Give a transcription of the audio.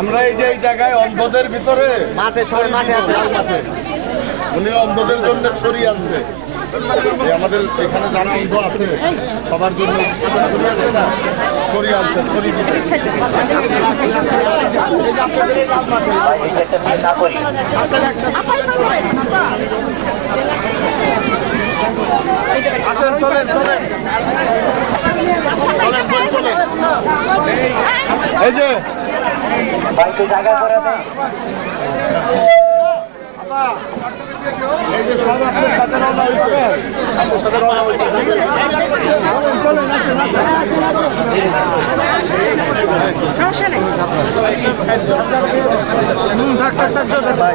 আমরা এই যে এই জায়গায় অন্ধদের ভিতরে মাঠে উনি অন্ধদের জন্য ছড়ি আনছে। আমাদের এখানে যারা অন্ধ আছে সবার জন্য ছড়ি আনছে, ছড়ি দিতে। আসেন, চলেন চলেন চলেন চলেন। এই যে এই যে সব আপনার সাথে রওনা হয়েছে, আপনার সাথে রওনা হয়েছে। চলেন, আসেন আসেন। সমস্যা নেই। থাক থাক থাক ভাই।